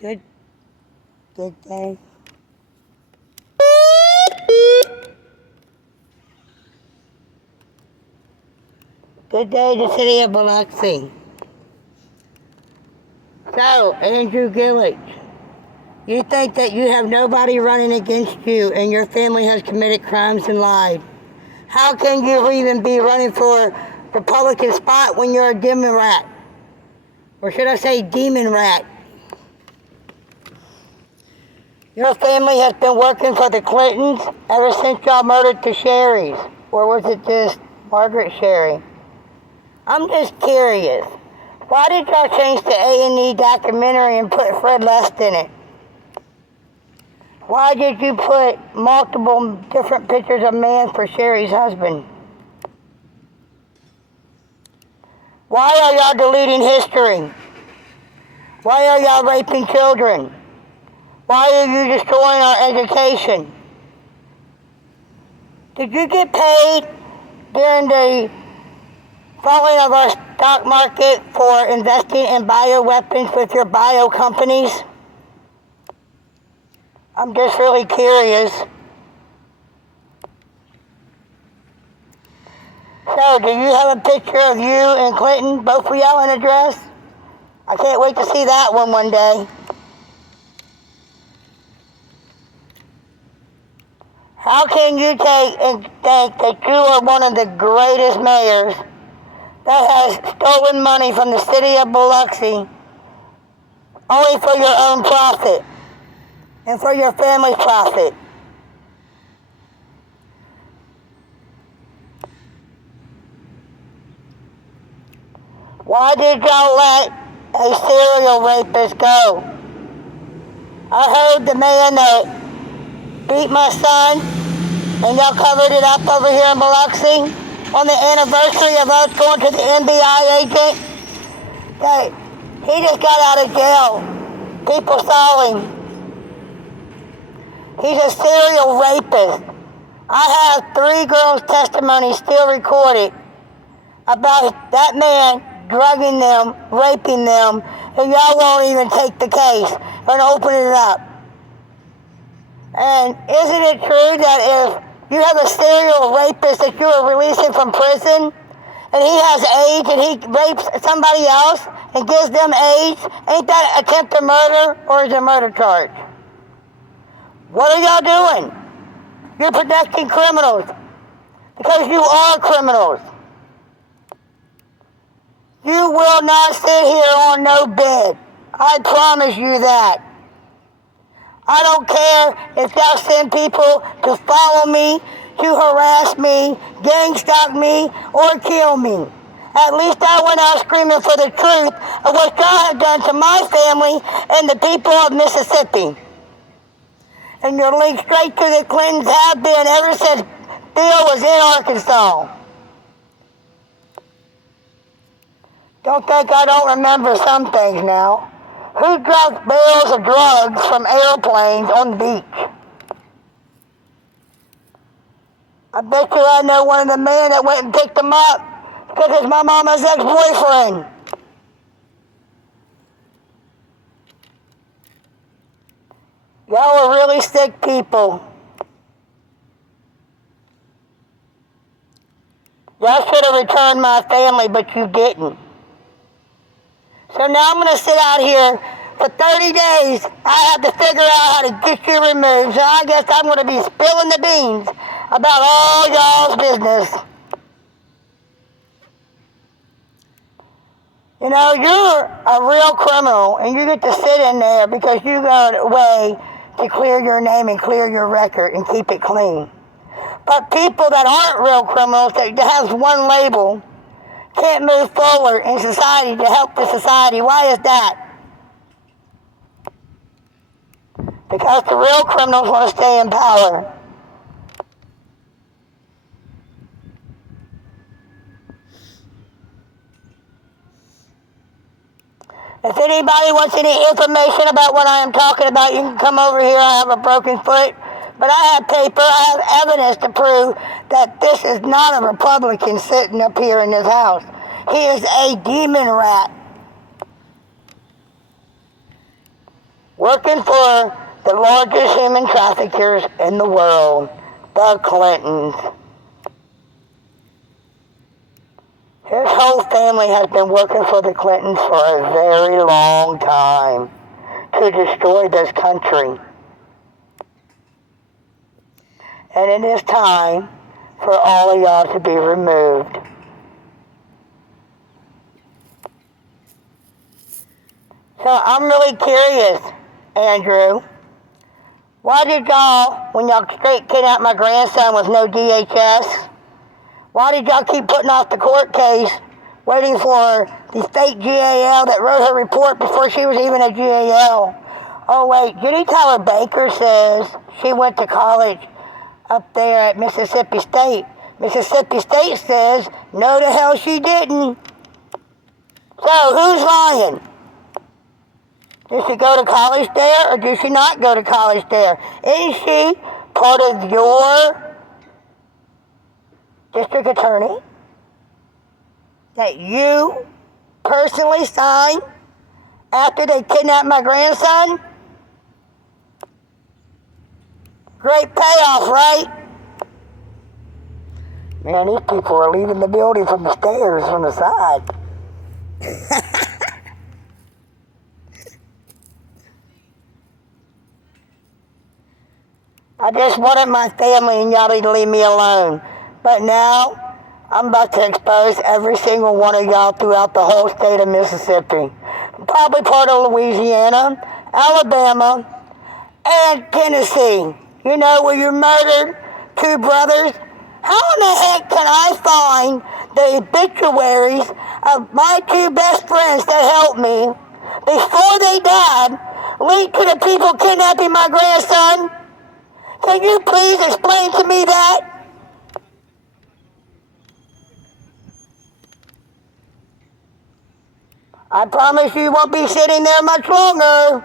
Good, good day. Good day to City of Biloxi. So, Andrew Gillich, you think that you have nobody running against you and your family has committed crimes and lied. How can you even be running for Republican spot when you're a demon rat? Or should I say demon rat? Your family has been working for the Clintons ever since y'all murdered the Sherrys. Or was it just Margaret Sherry? I'm just curious. Why did y'all change the A&E documentary and put Fred Lest in it? Why did you put multiple different pictures of men for Sherry's husband? Why are y'all deleting history? Why are y'all raping children? Why are you destroying our education? Did you get paid during the falling of our stock market for investing in bioweapons with your bio companies? I'm just really curious. So, do you have a picture of you and Clinton, both of y'all in a dress? I can't wait to see that one day. How can you take and think that you are one of the greatest mayors that has stolen money from the city of Biloxi only for your own profit and for your family's profit? Why did y'all let a serial rapist go? I heard the man that beat my son, and y'all covered it up over here in Biloxi on the anniversary of us going to the NBI agent. That he just got out of jail. People saw him. He's a serial rapist. I have 3 girls' testimonies still recorded about that man drugging them, raping them, and y'all won't even take the case and open it up. And isn't it true that if you have a serial rapist that you are releasing from prison, and he has AIDS and he rapes somebody else and gives them AIDS, ain't that attempted murder or is it a murder charge? What are y'all doing? You're protecting criminals because you are criminals. You will not sit here on no bed. I promise you that. I don't care if y'all send people to follow me, to harass me, gang stalk me, or kill me. At least I went out screaming for the truth of what God had done to my family and the people of Mississippi. And you're linked straight to the Clintons have been ever since Bill was in Arkansas. Don't think I don't remember some things now. Who dropped barrels of drugs from airplanes on the beach? I bet you I know one of the men that went and picked them up because it's my mama's ex-boyfriend. Y'all are really sick people. Y'all should have returned my family, but you didn't. So now I'm going to sit out here for 30 days. I have to figure out how to get you removed. So I guess I'm going to be spilling the beans about all y'all's business. You know, you're a real criminal, and you get to sit in there because you got a way to clear your name and clear your record and keep it clean. But people that aren't real criminals, that has one label, can't move forward in society to help the society. Why is that? Because the real criminals want to stay in power. If anybody wants any information about what I am talking about, you can come over here. I have a broken foot. But I have paper, I have evidence to prove that this is not a Republican sitting up here in this house. He is a demon rat. working for the largest human traffickers in the world, the Clintons. His whole family has been working for the Clintons for a very long time to destroy this country. And it is time for all of y'all to be removed. So I'm really curious, Andrew. Why did y'all, when y'all straight kidnapped my grandson with no DHS, why did y'all keep putting off the court case, waiting for the state GAL that wrote her report before she was even a GAL? Oh wait, Jenny Tyler Baker says she went to college up there at Mississippi State. Mississippi State says, no the hell she didn't. So who's lying? Did she go to college there or did she not go to college there? Isn't she part of your district attorney that you personally signed after they kidnapped my grandson? Great payoff, right? Man, these people are leaving the building from the stairs from the side. I just wanted my family and y'all to leave me alone. But now, I'm about to expose every single one of y'all throughout the whole state of Mississippi. Probably part of Louisiana, Alabama, and Tennessee. You know, where you murdered two brothers? How in the heck can I find the obituaries of my two best friends that helped me before they died, linked to the people kidnapping my grandson? Can you please explain to me that? I promise you won't be sitting there much longer.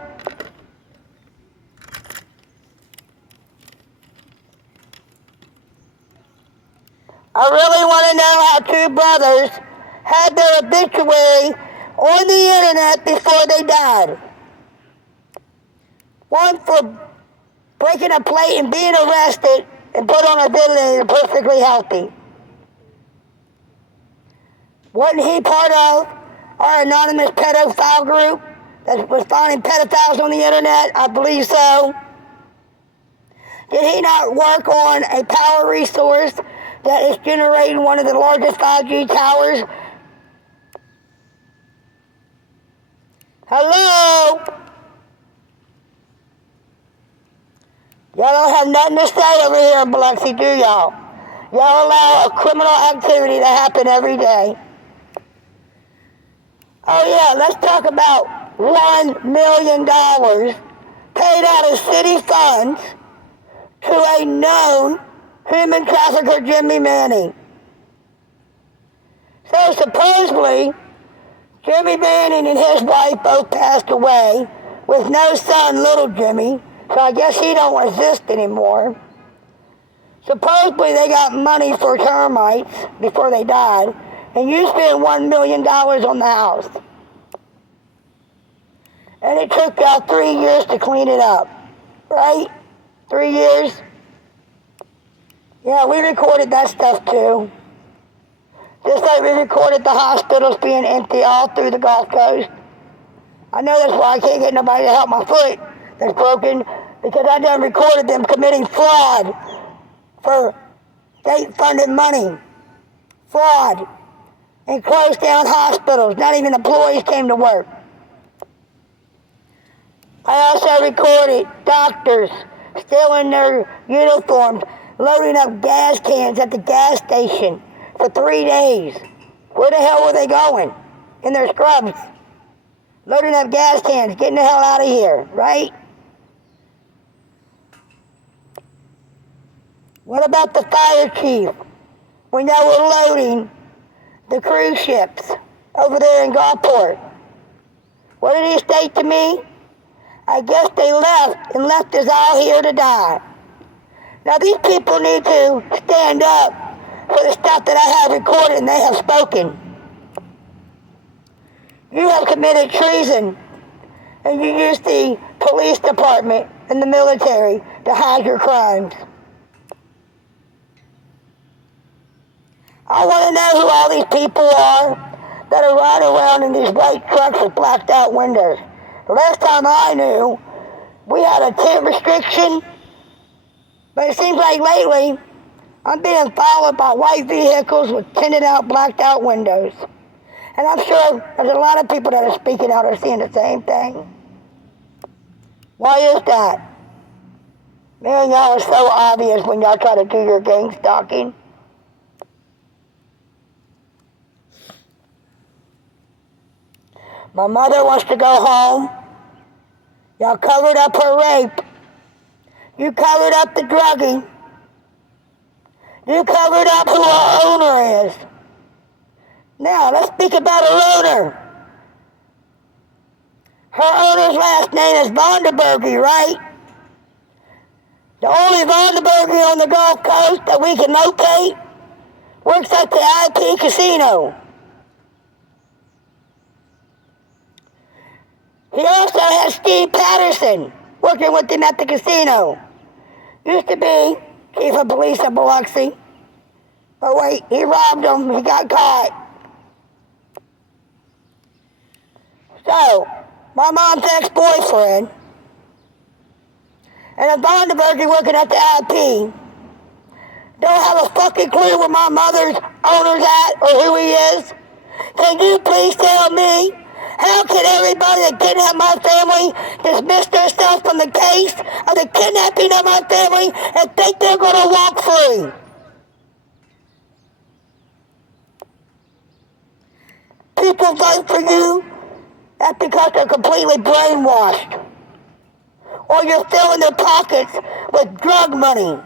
I really want to know how two brothers had their obituary on the internet before they died. One for breaking a plate and being arrested and put on a ventilator perfectly healthy. Wasn't he part of our anonymous pedophile group that was finding pedophiles on the internet? I believe so. Did he not work on a power resource that is generating one of the largest 5G towers? Hello? Y'all don't have nothing to say over here in Biloxi, do y'all? Y'all allow a criminal activity to happen every day. Oh yeah, let's talk about $1 million paid out of city funds to a known human trafficker, Jimmy Manning. So supposedly, Jimmy Manning and his wife both passed away with no son, little Jimmy, so I guess he don't exist anymore. Supposedly they got money for termites before they died, and you spent $1 million on the house. And it took y'all 3 years to clean it up, right? 3 years? Yeah, we recorded that stuff too. Just like we recorded the hospitals being empty all through the Gulf Coast. I know that's why I can't get nobody to help my foot that's broken, because I done recorded them committing fraud for state-funded money. Fraud. And closed down hospitals. Not even employees came to work. I also recorded doctors still in their uniforms loading up gas cans at the gas station for 3 days. Where the hell were they going? In their scrubs. Loading up gas cans, getting the hell out of here, right? What about the fire chief? When y'all were loading the cruise ships over there in Gulfport? What did he state to me? I guess they left and left us all here to die. Now these people need to stand up for the stuff that I have recorded and they have spoken. You have committed treason and you used the police department and the military to hide your crimes. I want to know who all these people are that are riding around in these white trucks with blacked out windows. The last time I knew, we had a tent restriction, but it seems like lately I'm being followed by white vehicles with tinted out, blacked out windows. And I'm sure there's a lot of people that are speaking out are seeing the same thing. Why is that? Man, y'all are so obvious when y'all try to do your gang stalking. My mother wants to go home. Y'all covered up her rape. You covered up the drugging. You covered up who her owner is. Now, let's speak about her owner. Her owner's last name is Vonderburgy, right? The only Vonderburgy on the Gulf Coast that we can locate works at the IP Casino. He also has Steve Patterson working with him at the casino. Used to be chief of police of Biloxi. But wait, he robbed him. He got caught. So, my mom's ex-boyfriend and a Vonderburgy working at the IP don't have a fucking clue where my mother's owner's at or who he is. Can you please tell me, how can everybody that kidnapped my family dismiss themselves from the case of the kidnapping of my family and think they're going to walk free? People vote for you, that's because they're completely brainwashed. Or you're filling their pockets with drug money.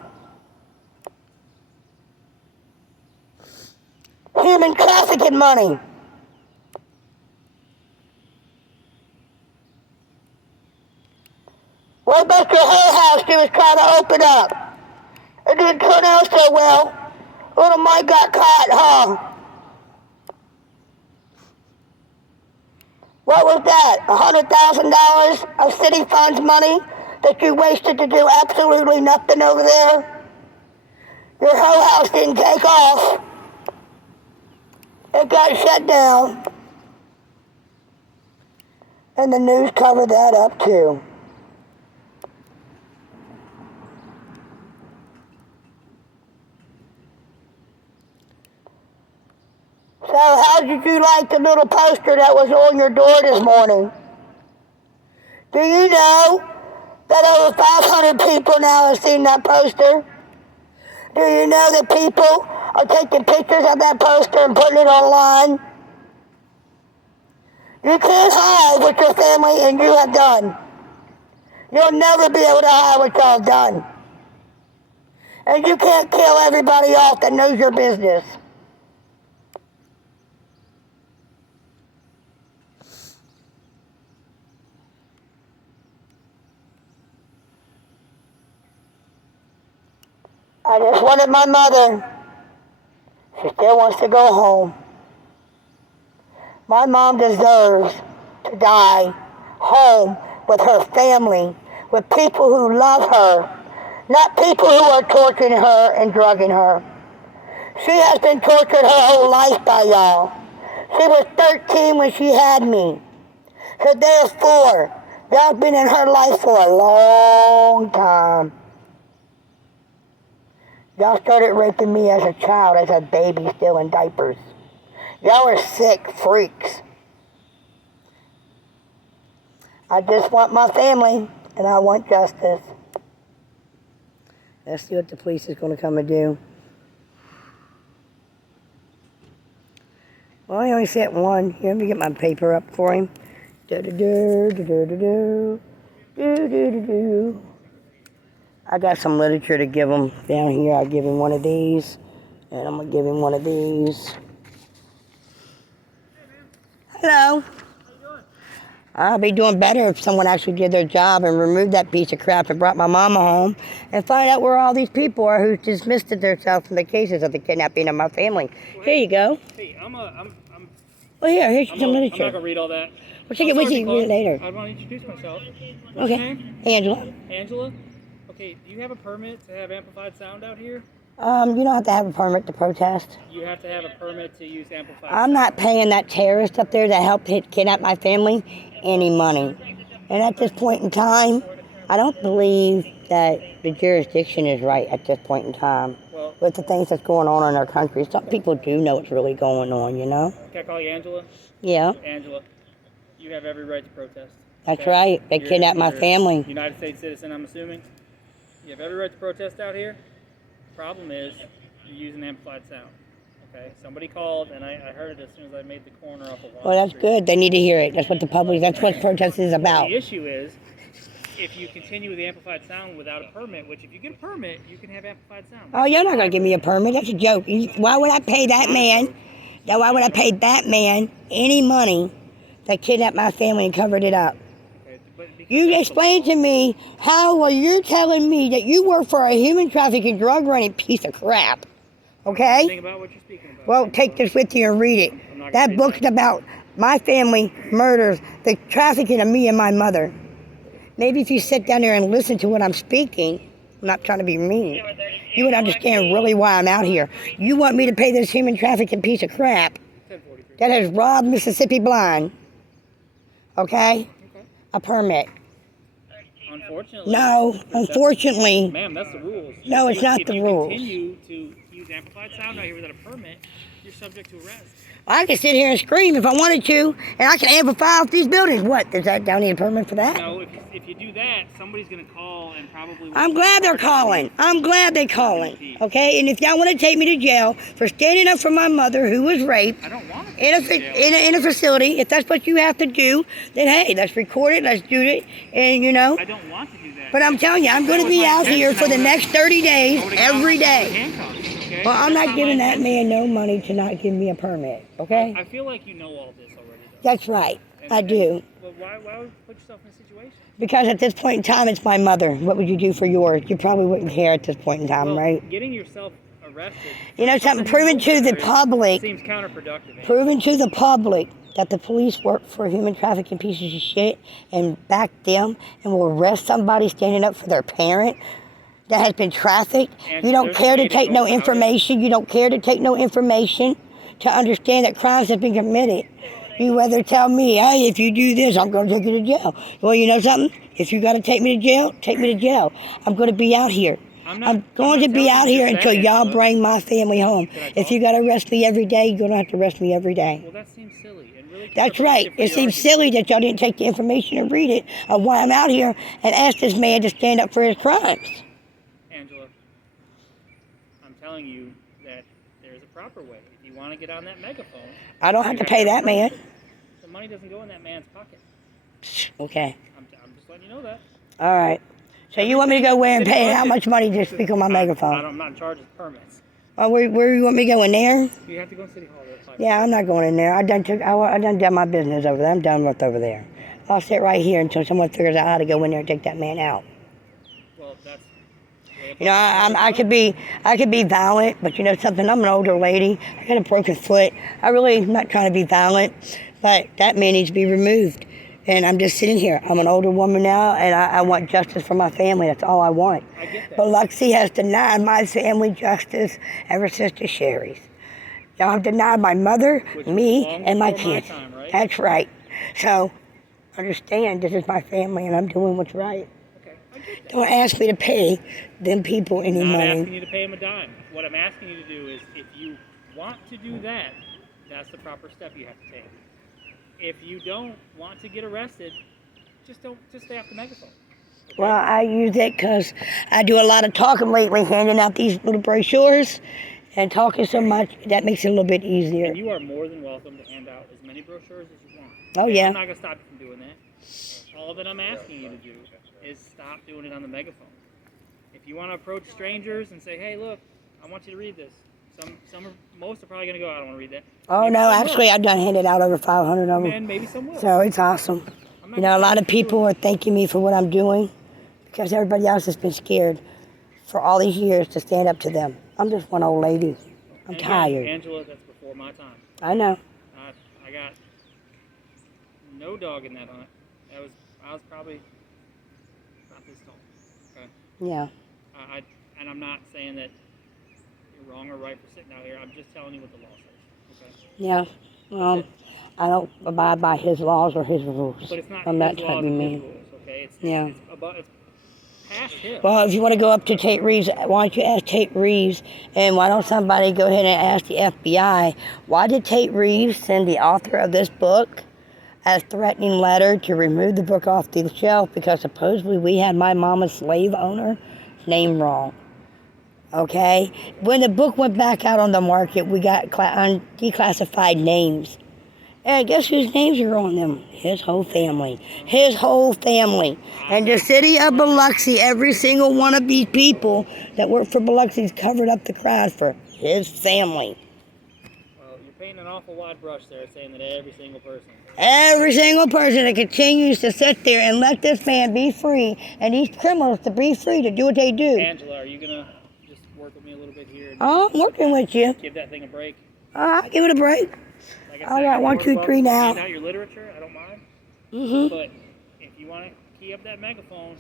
Human trafficking money. What about your whole house she was trying to open up? It didn't turn out so well. Little Mike got caught, huh? What was that? $100,000 of city funds money that you wasted to do absolutely nothing over there? Your whole house didn't take off. It got shut down. And the news covered that up too. So how did you like the little poster that was on your door this morning? Do you know that over 500 people now have seen that poster? Do you know that people are taking pictures of that poster and putting it online? You can't hide what your family and you have done. You'll never be able to hide what y'all have done. And you can't kill everybody off that knows your business. I just wanted my mother. She still wants to go home. My mom deserves to die home with her family, with people who love her, not people who are torturing her and drugging her. She has been tortured her whole life by y'all. She was 13 when she had me. So therefore, y'all been in her life for a long time. Y'all started raping me as a child, as a baby still in diapers. Y'all are sick freaks. I just want my family, and I want justice. Let's see what the police is going to come and do. Well, I only sent one. Here, let me get my paper up for him. Do-do-do, do-do-do. I got some literature to give him down here. I'll give him one of these, and I'm going to give him one of these. Hello. I'll be doing better if someone actually did their job and removed that piece of crap and brought my mama home and find out where all these people are who dismissed themselves from the cases of the kidnapping of my family. Here you go. Hey, I'm Well, here's some I'm not literature. gonna read all that. We'll take it with you. Read it later. I want to introduce myself. What's Okay. your name? Angela. Angela. Okay. Do you have a permit to have amplified sound out here? You don't have to have a permit to protest. You have to have a permit to use amplified I'm sound. not paying that terrorist up there that helped kidnap my family any money. And at this point in time, I don't believe that the jurisdiction is right at this point in time. Well, With the things that's going on in our country. Some people do know what's really going on, you know? can I call you Angela? Yeah, Angela, you have every right to protest. that's Okay? right. They You're- kidnapped my you're a family. United States citizen, I'm assuming. You have every right to protest out here. Problem is, you're using amplified sound. Okay. Somebody called, and I heard it as soon as I made the corner off of. Well, that's good. They need to hear it. That's what that's what protest is about. The issue is, if you continue with the amplified sound without a permit, which if you get a permit, you can have amplified sound. Oh, you're not going to give me a permit. That's a joke. Why would I pay that man? Why would I pay that man any money that kidnapped my family and covered it up? Okay, but because You that's the explain law. to me how you're telling me that you work for a human trafficking, drug running piece of crap. Okay? Think about what you're speaking about. Well, take this with you and read it. I'm not gonna That read book's that. about my family murders, the trafficking of me and my mother. Maybe if you sit down there and listen to what I'm speaking, I'm not trying to be mean, you would understand really why I'm out here. You want me to pay this human trafficking piece of crap 1043. that has robbed Mississippi blind, okay? Okay. A permit. Unfortunately. No, unfortunately. Ma'am, that's the rules. No, it's not the rules. If you continue to use amplified sound out here without a permit, you're subject to arrest. I can sit here and scream if I wanted to, and I can amplify off these buildings. What? Does that don't need a permit for that? No, if you do that, somebody's going to call and probably... I'm glad they're calling. I'm glad they're calling. Okay? And if y'all want to take me to jail for standing up for my mother who was raped I don't want to in a facility, if that's what you have to do, then hey, let's record it, let's do it, and you know. I don't want to do that. But I'm telling you, I'm going to be out here for the next 30 days, every day. Handcuffs, okay? Well, I'm That's not giving my that man no money to not give me a permit. Okay? I feel like you know all this already, though. That's right. I do. But why would you put yourself in a situation? Because at this point in time, it's my mother. What would you do for yours? You probably wouldn't care at this point in time, Well, right? getting yourself arrested... You know something? Proving to the public, Seems counterproductive. proving to the public that the police work for human trafficking pieces of shit and back them and will arrest somebody standing up for their parent that has been trafficked. And You don't there's care to data take no about it. information. You don't care to take no information to understand that crimes have been committed. You rather tell me, hey, if you do this, I'm going to take you to jail. Well, you know something? If you got to take me to jail, take me to jail. I'm going to be out here. I'm going to be out here until y'all bring my family home. If you got to arrest me every day, you're going to have to arrest me every day. Well, that seems silly. And really That's right. counterproductive for It your seems argument. silly that y'all didn't take the information and read it of why I'm out here and ask this man to stand up for his crimes. Angela, I'm telling you that there's a proper way. If you want to get on that megaphone, I don't have to pay that man. the money doesn't go in that man's pocket. Okay. I'm just letting you know that. All right. So you want me to go where and pay how much money to speak on my megaphone? I'm not in charge of permits. Where you want me to go in there? You have to go to City Hall to apply. Yeah, I'm not going in there. I done done my business over there. I'm done with over there. I'll sit right here until someone figures out how to go in there and take that man out. Well, that's... You know, I could be violent, but you know something? I'm an older lady. I got a broken foot. I really am not trying to be violent, but that man needs to be removed. And I'm just sitting here. I'm an older woman now, and I want justice for my family. That's all I want. I get that. But Luxie has denied my family justice ever since the Sherry's. Y'all have denied my mother, Which me, was long and my before my kids. time, right? That's right. So, understand, this is my family, and I'm doing what's right. Okay, I get that. Don't ask me to pay them people any I'm not money. asking you to pay him a dime. What I'm asking you to do is, if you want to do that, that's the proper step you have to take. If you don't want to get arrested, just stay off the megaphone. Okay? Well, I use it because I do a lot of talking lately, handing out these little brochures and talking so much, that makes it a little bit easier. And you are more than welcome to hand out as many brochures as you want. Oh, And yeah. I'm not going to stop you from doing that. All that I'm asking you to do is stop doing it on the megaphone. If you want to approach strangers and say, hey, look, I want you to read this. Most are probably going to go, I don't want to read that. Oh, Maybe no, some will. actually, I've done handed out over 500 of them. And maybe some will. So it's awesome. I'm not You know, a lot gonna of people are thanking me for what I'm doing because everybody else has been scared for all these years to stand up to them. I'm just one old lady. I'm And again, tired. Angela, that's before my time. I know. I I got no dog in that hunt. I was probably not this tall. Okay. Yeah. And I'm not saying that you're wrong or right for sitting out here. I'm just telling you what the law says. Okay. Yeah. I don't abide by his laws or his rules. But it's not I'm his not laws trying to be and his mean. rules. Okay. It's past him. Well, if you want to go up to Tate Reeves, why don't you ask Tate Reeves, and why don't somebody go ahead and ask the FBI, why did Tate Reeves send the author of this book a threatening letter to remove the book off the shelf because supposedly we had my mama's slave owner name wrong. Okay? When the book went back out on the market, we got declassified names. And guess whose names are on them? His whole family. His whole family. And the city of Biloxi, every single one of these people that work for Biloxi's covered up the crowd for his family. Well, you're painting an awful wide brush there, saying that every single person. Every single person that continues to sit there and let this man be free and these criminals to be free to do what they do. Angela, are you going to just work with me a little bit here? I'm working with you. Give that thing a break? I'll give it a break. Like I got 1, 2, 3 now. Out your literature, I don't mind. But if you want to key up that megaphone,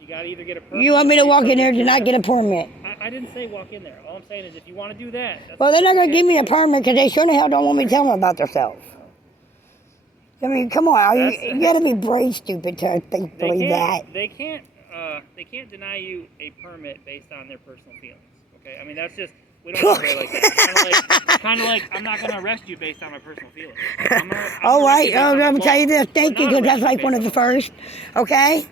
you got to either get a permit. You want me to walk in there to not get a permit? I didn't say walk in there. All I'm saying is if you want to do that. Well, they're not going to give me a permit because they sure the hell don't want me to tell them about themselves. I mean, come on. You got to be brain stupid to believe that. They can't deny you a permit based on their personal feelings. Okay? I mean, that's just, we don't operate like that. Kind of like I'm not going to arrest you based on my personal feelings. All right. I'm going to tell you this. Thank you, because that's like one of the first. Okay?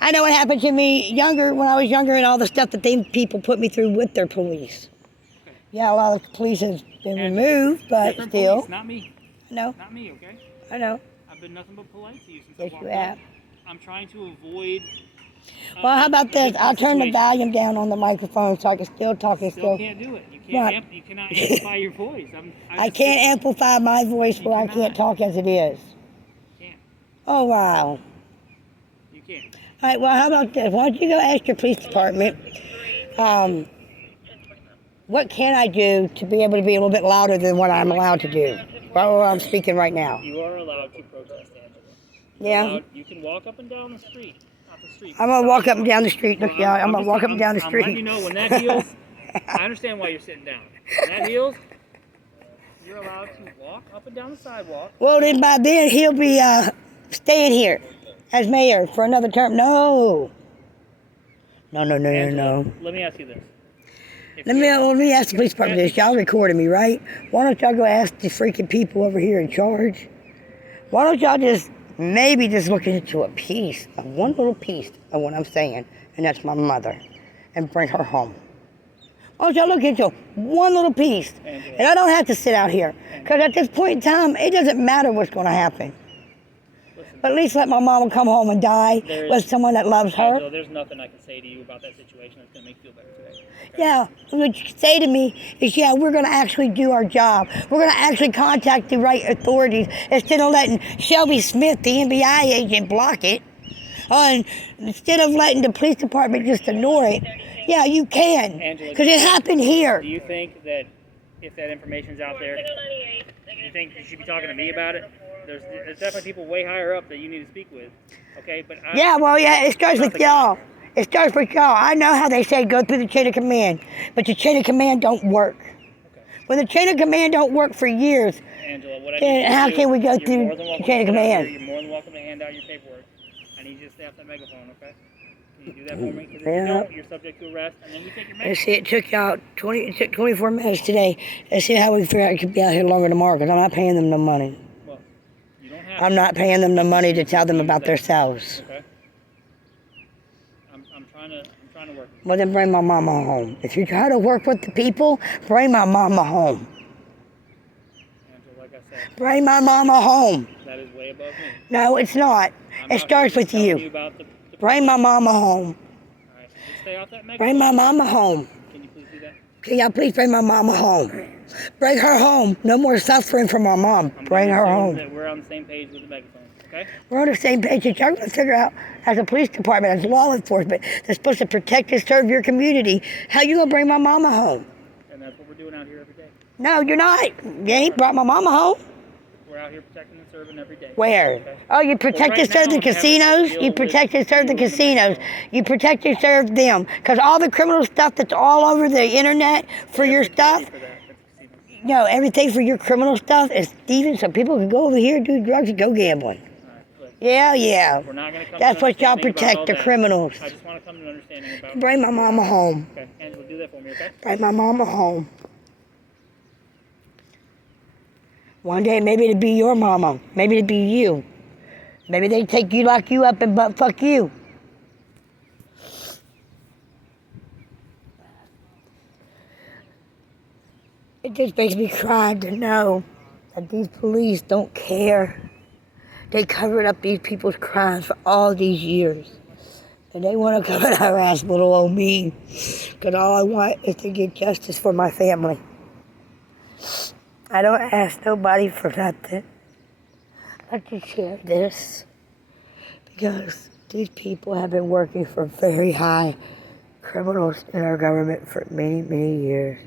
I know what happened to me when I was younger and all the stuff that people put me through with their police. Okay. Yeah, a lot of the police has been removed, but still. Police, not me. No. Not me, okay? I know. I've been nothing but polite to you since Yes, I walked you have. in. I'm trying to avoid... Well, how about this? I'll turn the volume down on the microphone so I can still talk and Still can't do it. You cannot amplify your voice. I can't amplify my voice where I can't talk as it is. You can't. Oh, wow. You can't. All right, well, how about this? Why don't you go ask your police department, what can I do to be able to be a little bit louder than what I'm allowed to do? Well, I'm speaking right now. You are allowed to protest, Angela. Yeah? You can walk up and down the street. Not the street. I'm going to walk up and down the street. Look, yeah, I'm going to walk up and down the I'm letting street. you know when that heals, I understand why you're sitting down. When that heals, you're allowed to walk up and down the sidewalk. Well, then by then he'll be staying here as mayor for another term. No. No. Angela, let me ask you this. Let me ask the police department this. Y'all recording me, right? Why don't y'all go ask the freaking people over here in charge? Why don't y'all just maybe just look into a piece, one little piece of what I'm saying, and that's my mother, and bring her home. Why don't y'all look into one little piece? Angela. And I don't have to sit out here, because at this point in time, it doesn't matter what's going to happen. Listen, But at least let my mama come home and die with someone that loves her. Angela, there's nothing I can say to you about that situation that's going to make you feel better today. Okay? Yeah, what you say to me is, yeah, we're going to actually do our job. We're going to actually contact the right authorities instead of letting Shelby Smith, the FBI agent, block it. And instead of letting the police department just ignore it. Yeah, you can, because it happened here. Do you think that if that information's out there, you think you should be talking to me about it? There's definitely people way higher up that you need to speak with. Okay, but it starts with y'all. It starts with y'all. I know how they say go through the chain of command, but the chain of command don't work. Okay. When the chain of command don't work for years, Angela, what I then need you to how do, can we go you're through more than welcome the chain of to sit out command? here. You're more than welcome to hand out your paperwork. I need you to stay off that megaphone, okay? Can you do that for me? Because if you don't, you're subject to arrest, and then we take your megaphone. Let's see, it took 24 minutes today. Let's see how we figure out I could be out here longer tomorrow, because I'm not paying them no money. Well, you don't have I'm not paying them the money to tell them about themselves. Okay. I'm trying to work. Well, then bring my mama home. If you try to work with the people, bring my mama home. Angela, like I said, Bring my mama home. that is way above me. No, it's not. It starts with Telling you. about the Bring my mama home. All right, so just stay off that megaphone. Bring my mama home. Can you please do that? Can y'all please bring my mama home? Bring her home. No more suffering for my mom. Bring her home. That we're on the same page with the megaphone, okay? We're on the same page. Y'all got to figure out, as a police department, as law enforcement, that's supposed to protect and serve your community, how you gonna bring my mama home? And that's what we're doing out here every day. No, you're not. You ain't brought my mama home. We're out here protecting and serving every day. Where? Okay? Oh, you protect right and serve now, the I'm having to casinos? deal You with protect and serve the dealing with the casinos. microphone. You protect and serve them. Because all the criminal stuff that's all over the internet for They have your security stuff, for that at the casino. no, everything for your criminal stuff is thieving so people can go over here, do drugs, and go gambling. All right, look, Yeah. we're not going to come That's to an what y'all understanding about protect, all the that. criminals. I just want to come to an understanding about. Bring my mama home. Okay, Angela, do that for me, okay? Bring my mama home. One day, maybe it'd be your mama. Maybe it'd be you. Maybe they'd take you, lock you up, and butt fuck you. It just makes me cry to know that these police don't care. They covered up these people's crimes for all these years. And they want to come and harass little old me. Because all I want is to get justice for my family. I don't ask nobody for nothing. I just share this. Because these people have been working for very high criminals in our government for many, many years.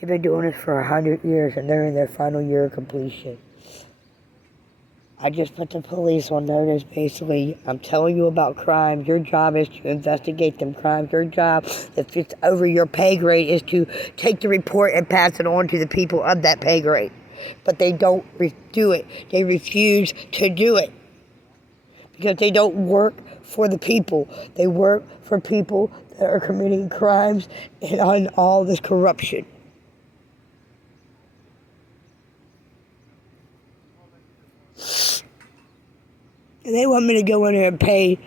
They've been doing this for 100 years and they're in their final year of completion. I just put the police on notice, basically. I'm telling you about crimes. Your job is to investigate them crimes. Your job, if it's over your pay grade, is to take the report and pass it on to the people of that pay grade. But they don't do it. They refuse to do it. Because they don't work for the people. They work for people that are committing crimes and on all this corruption. And they want me to go in there and pay